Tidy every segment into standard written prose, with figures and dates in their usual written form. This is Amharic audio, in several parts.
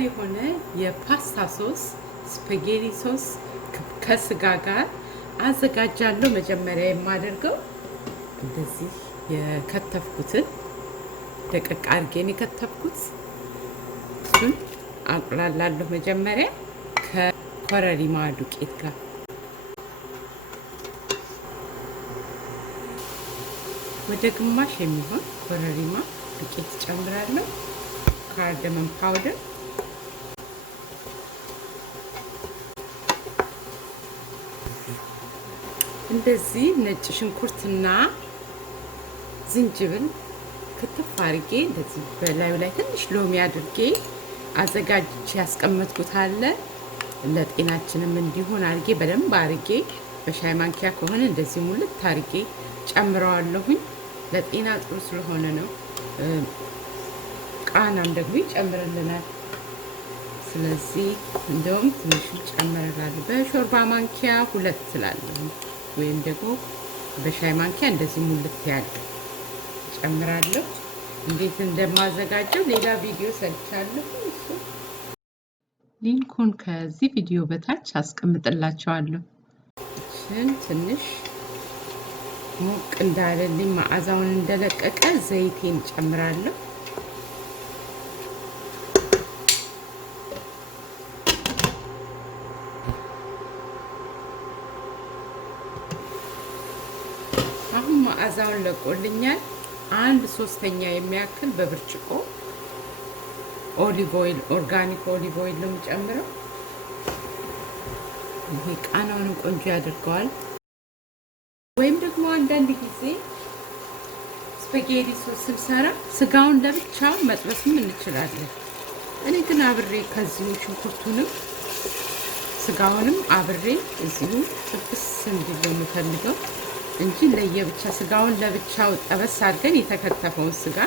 ቀላል የሆነ የፓስታ ሶስ ስፓጌቲ ሶስ ከስጋ ጋር አዘጋጃለሁ። መጀመሪያ የማደርገው እንደዚህ የከተፍኩትን ደቀቅ አድርጌን የከተፍኩት እሱን አቁላላለሁ መጀመሪያ ከኮረሪማ ዱቄት ጋር ወደ ግማሽ የሚሆን ኮረሪማ ዱቄት ጨምራለሁ። ካርደመም ፓውደር እንደዚህ ነጭ ሽንኩርትና ዝንጅብል ክትፍ አድርጌ እንደዚህ በላዩ ላይ ትንሽ ሎሚ አድርጌ አዘጋጅቼ ያስቀመጥኩት አለ። ለጤናችንም እንዲሆን አድርጌ በደንብ አድርጌ በሻይ ማንኪያ ከሆነ እንደዚህ ሙልት አድርጌ ጨምረዋለሁኝ። ለጤና ጥሩ ስለሆነ ነው። ቃናም ደግሞ ይጨምርልናል። ስለዚህ እንደውም ትንሽ ጨምራለሁ። በሾርባ ማንኪያ 2 ስላለሁ ወይም ደግሞ በሻይ ማንኪያ እንደዚህ ሙልት ያለ ጨምራለሁ። እንዴት እንደማዘጋጀው ሌላ ቪዲዮ ሰርቻለሁ። እሱ ሊንኩን ከዚህ ቪዲዮ በታች አስቀምጥላችኋለሁ። ትንሽ ሞቅ እንዳለልኝ መዓዛውን እንደለቀቀ ዘይቴን ጨምራለሁ። አሁን መዓዛውን ለቆልኛል። 1/3 የሚያክል በብርጭቆ ኦሊቭ ኦይል ኦርጋኒክ ኦሊቭ ኦይል ነው የምጨምረው። ይሄ ቃናውን ቆንጆ ያደርገዋል። ወይም ደግሞ አንዳንድ ጊዜ ስፓጌቲ ሶስ ስንሰራ ስጋውን ለብቻው መጥበስም እንችላለን። እኔ ግን አብሬ ከዚሁ ሽንኩርቱንም ስጋውንም አብሬ እዚሁ ጥብስ እንዲል ነው የምፈልገው እንጂ ለየብቻ ስጋውን ለብቻው ጠበስ አድርገን የተከተፈውን ስጋ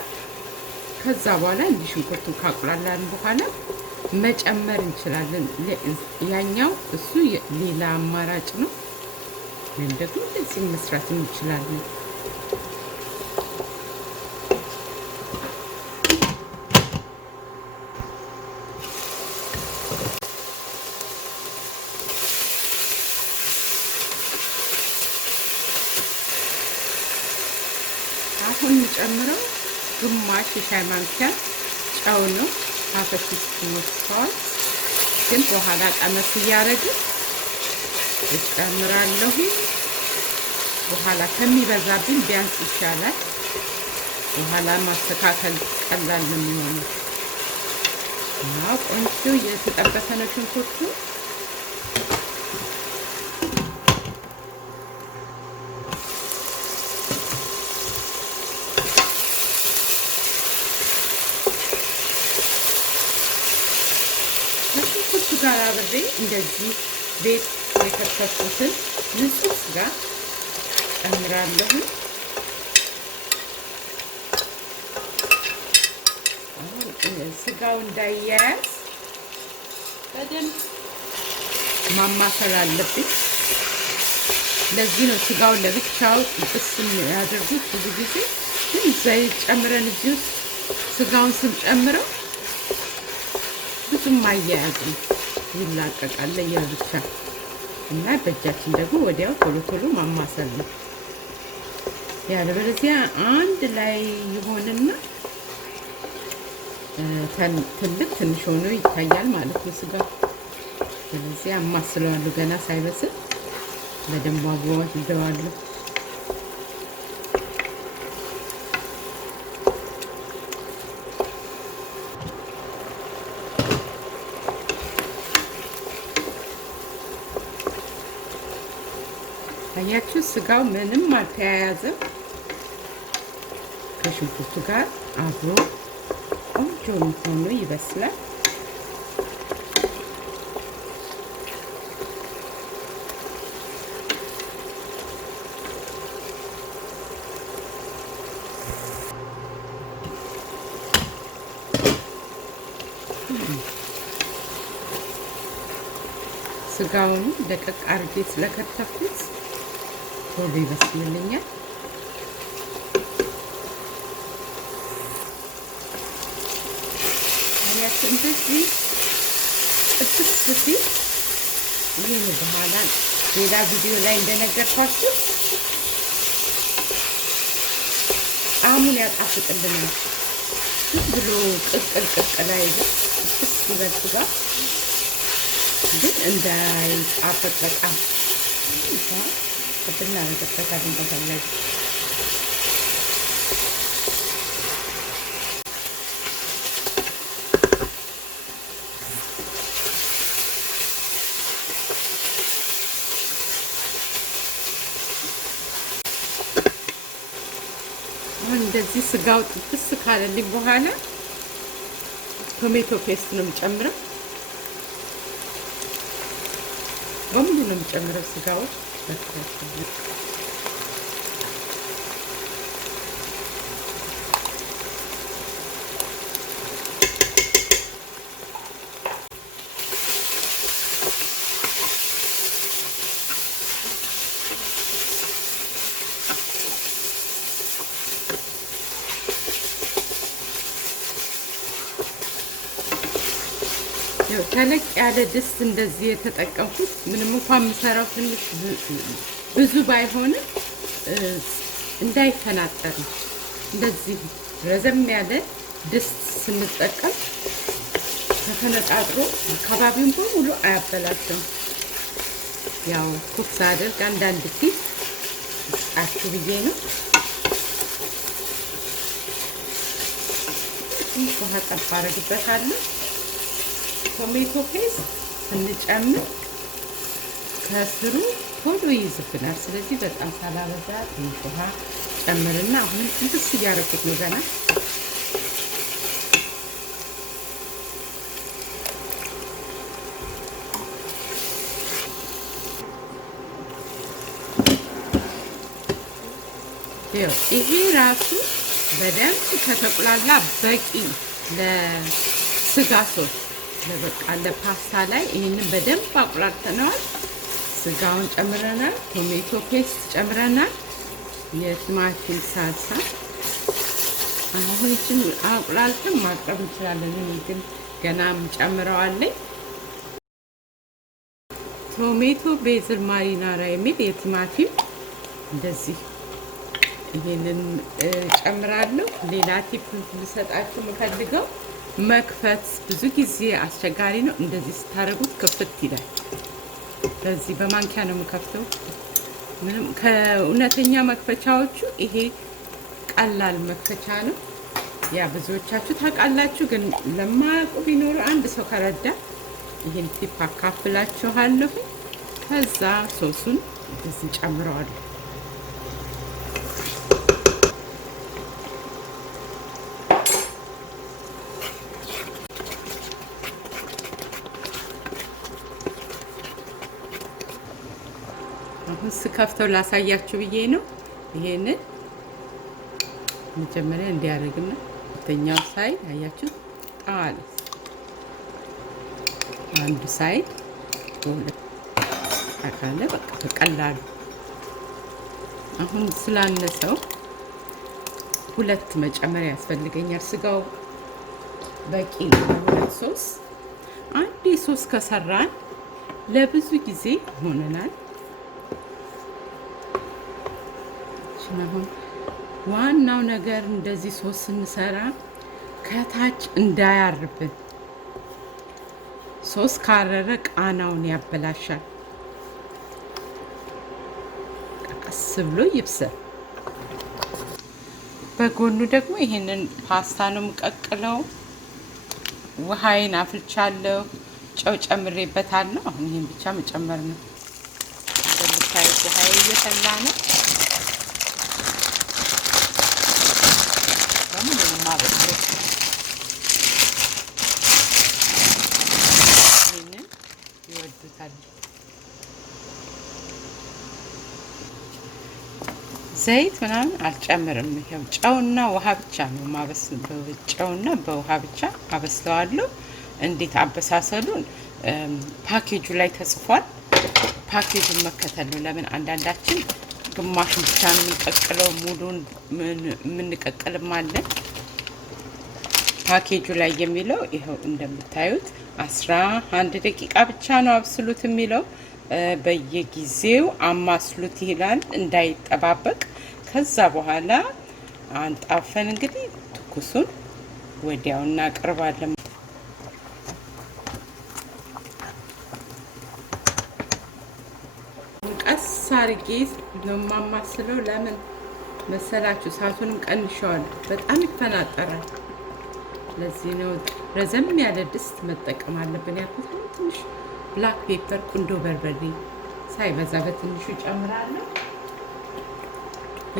ከዛ በኋላ እንዲህ ሽንኩርቱን ካቁላላን በኋላ መጨመር እንችላለን። ያኛው እሱ ሌላ አማራጭ ነው። ወይም ደግሞ እንደዚህ መስራት እንችላለን። አሁን ጨምረው ግማሽ የሻይ ማንኪያ ጨው ነው። አፈሽስ ሞስፋው ግን በኋላ ቀመስ እያደረግን እጨምራለሁ። በኋላ ከሚበዛብኝ ቢያንስ ይሻላል። በኋላ ማስተካከል ቀላል ነው የሚሆነው። እና ቆንጆ የተጠበሰ ነው ሽንኩርቱ። ከሽንኩርቱ ጋር አብሬ እንደዚህ ቤት የከተፍኩትን ንጹህ ስጋ ጨምራለሁ። ስጋው እንዳያያዝ በደንብ ማማሰል አለብኝ። ለዚህ ነው ስጋውን ለብቻው ጥብስ ያደርጉት። ብዙ ጊዜ ግን ዘይት ጨምረን እዚህ ውስጥ ስጋውን ስንጨምረው ብዙም አያያዝም፣ ይላቀቃል ለየብቻ እና በእጃችን ደግሞ ወዲያው ቶሎ ቶሎ ማማሰል ነው። ያለበለዚያ አንድ ላይ ይሆንና ትልቅ ትንሽ ሆኖ ይታያል ማለት ነው ስጋው። ስለዚህ አማስለዋለሁ ገና ሳይበስል በደንብ አብዋት ይደዋለሁ። አያችሁ ስጋው ምንም አልተያያዘም። ከሽንኩርቱ ጋር አብሮ ቆንጆ ሆኖ ይበስላል። ስጋውን ደቀቅ አድርጌ ስለከተፍኩት ቶሎ ይበስልልኛል። እንደዚህ ጥብስ ሲል ይሄን በኋላ ሌላ ቪዲዮ ላይ እንደነገርኳችሁ ጣዕሙን ያጣፍጥልናል። ብሎ ቅቅል አይደል ሲበልጥ ጋር ግን እንዳይጣፍጥ በጣም ቅጥልና ረገፈታልን ተፈለገ። እንደዚህ ስጋው ጥብስ ካለልኝ በኋላ ቶሜቶ ፔስት ነው የምጨምረው። በሙሉ ነው የምጨምረው ስጋው ተለቅ ያለ ድስት እንደዚህ የተጠቀምኩት ምንም እንኳን የምሰራው ትንሽ ብዙ ባይሆንም እንዳይፈናጠር እንደዚህ ረዘም ያለ ድስት ስንጠቀም ተፈነጣጥሮ አካባቢውን በሙሉ አያበላሽም። ያው ኩክ ሳደርግ አንዳንድ ፊት አችሁ ብዬ ነው። ውሃ ጠብ አደርግበታለሁ። ቶሜቶ ፔስት ስንጨምር ከስሩ ቶሎ ይይዝብናል። ስለዚህ በጣም ሳላበዛ ትንሽ ውሃ ጨምርና አሁን ትንሽ እያደረኩት ነው ገና ይሄ ራሱ በደንብ ከተቁላላ በቂ ለስጋ ሶስ ለበቃ ለፓስታ ላይ ይሄንን በደንብ አቁላልተናል። ስጋውን ጨምረናል፣ ቶሜቶ ፔስት ጨምረናል፣ የቲማቲም ሳልሳ አሁን እቺን አቁላልተን ማቅረብ እንችላለን። እኔ ግን ገና ጨምረዋለኝ ቶሜቶ ቤዝል ማሪናራ የሚል የቲማቲም እንደዚህ ይሄንን ጨምራለሁ። ሌላ ቲፕ ልሰጣችሁ የምፈልገው መክፈት ብዙ ጊዜ አስቸጋሪ ነው። እንደዚህ ስታደርጉት ክፍት ይላል። በዚህ በማንኪያ ነው የምከፍተው። ምንም ከእውነተኛ መክፈቻዎቹ ይሄ ቀላል መክፈቻ ነው። ያ ብዙዎቻችሁ ታውቃላችሁ፣ ግን ለማያውቁ ቢኖር አንድ ሰው ከረዳ ይሄን ቲፕ አካፍላችኋለሁ። ከዛ ሶሱን እንደዚህ ጨምረዋለሁ። አሁን ስከፍተው ላሳያችሁ ብዬ ነው። ይሄንን መጀመሪያ እንዲያደርግና ሁለተኛው ሳይድ አያችሁ ጣዋል። አንዱ ሳይድ ሁለት አካለ በቃ ተቀላሉ። አሁን ስላነሰው ሁለት መጨመሪያ ያስፈልገኛል። ስጋው በቂ ነው። ሁለት ሶስ አንዴ ሶስ ከሰራን ለብዙ ጊዜ ሆነናል። አሁን ዋናው ነገር እንደዚህ ሶስ ስንሰራ ከታች እንዳያርብን። ሶስ ካረረ ቃናውን ያበላሻል። ቀስ ብሎ ይብሰል። በጎኑ ደግሞ ይሄንን ፓስታ ነው የምቀቅለው። ውሃዬን አፍልቻለሁ፣ ጨው ጨምሬበታለሁ። አሁን ይሄን ብቻ መጨመር ነው። እንደምታዩት ውሃዬ እየፈላ ነው። ይሄንን ይወዱታል። ዘይት ምናምን አልጨምርም። ይሄው ጨውና ውሃ ብቻ ነው ማበስለው። ጨውና በውሃ ብቻ አበስለዋለሁ። እንዴት አበሳሰሉን ፓኬጁ ላይ ተጽፏል። ፓኬጁን መከተል ነው። ለምን አንዳንዳችን ግማሹን ብቻ ነው የምንቀቅለው፣ ሙሉን የምንቀቅልም አለ። ፓኬጁ ላይ የሚለው ይሄው እንደምታዩት 11 ደቂቃ ብቻ ነው አብስሉት የሚለው። በየጊዜው አማስሉት ይላል እንዳይጠባበቅ። ከዛ በኋላ አንጣፈን እንግዲህ ትኩሱን ወዲያው እናቀርባለን። ቀስ አድርጌ ነው የማማስለው። ለምን መሰላችሁ? እሳቱንም ቀንሼዋለሁ። በጣም ይፈናጠራል። ለዚህ ነው ረዘም ያለ ድስት መጠቀም አለብን ያልኩት። ትንሽ ብላክ ፔፐር፣ ቁንዶ በርበሬ ሳይበዛ በትንሹ ጨምራለሁ።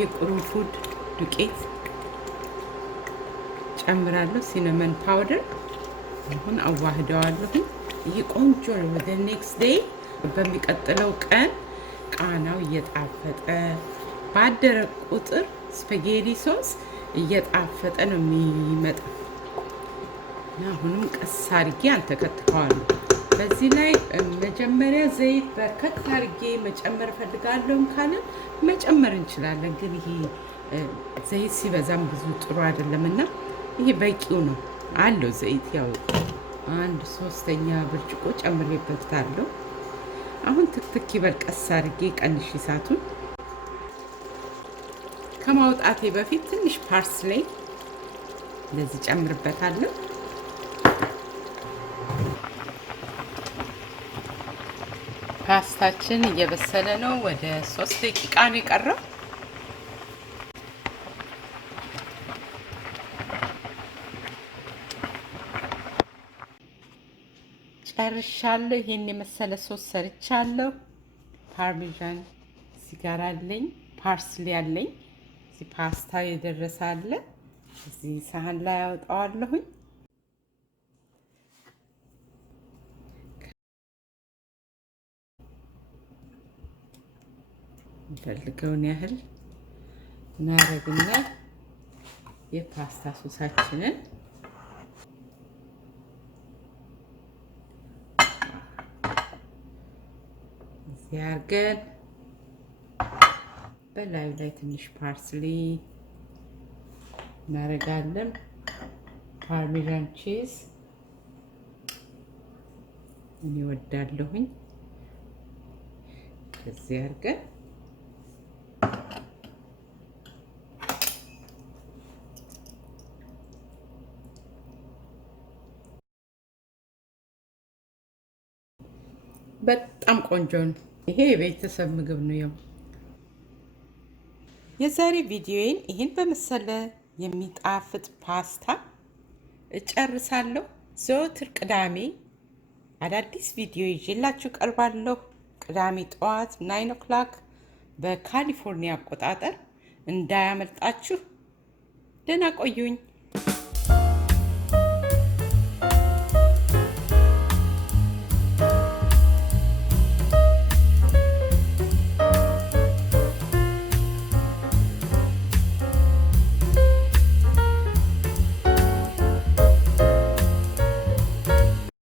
የቅርንፉድ ዱቄት ጨምራለሁ። ሲነመን ፓውደር አሁን አዋህደዋለሁ። ይሄ ቆንጆ ነው። ወደ ኔክስት ዴይ በሚቀጥለው ቀን ቃናው እየጣፈጠ ባደረ ቁጥር ስፓጌቲ ሶስ እየጣፈጠ ነው የሚመጣው። አሁንም ቀስ አድርጌ አንተከትከዋለሁ። በዚህ ላይ መጀመሪያ ዘይት በርከት አድርጌ መጨመር ፈልጋለሁ ካለን መጨመር እንችላለን። ግን ይሄ ዘይት ሲበዛም ብዙ ጥሩ አይደለምና ይሄ በቂው ነው አለው። ዘይት ያው 1/3 ብርጭቆ ጨምሬበታለሁ። አሁን ትክትክ ይበል። ቀስ አድርጌ ቀንሽ እሳቱን። ከማውጣቴ በፊት ትንሽ ፓርስሌ እንደዚህ ጨምርበታለሁ። ፓስታችን እየበሰለ ነው። ወደ 3 ደቂቃ ነው የቀረው። ጨርሻለሁ። ይሄን የመሰለ ሶስ ሰርቻለሁ። ፓርሜዛን እዚህ ጋር አለኝ፣ ፓርስሊ አለኝ። እዚህ ፓስታ የደረሰ አለ። እዚህ ሳህን ላይ አወጣዋለሁኝ። ፈልገውን ያህል እናረግና የፓስታ ሶሳችንን እዚህ አድርገን በላዩ ላይ ትንሽ ፓርስሊ እናረጋለን። ፓርሜዛን ቺዝ እኔ ወዳለሁኝ። እዚህ አድርገን በጣም ቆንጆ ነው። ይሄ የቤተሰብ ምግብ ነው። የዛሬ ቪዲዮዬን ይሄን በመሰለ የሚጣፍጥ ፓስታ እጨርሳለሁ። ዘወትር ቅዳሜ አዳዲስ ቪዲዮ ይዤላችሁ ቀርባለሁ። ቅዳሜ ጠዋት 9 o'clock በካሊፎርኒያ አቆጣጠር እንዳያመልጣችሁ። ደህና ቆዩኝ።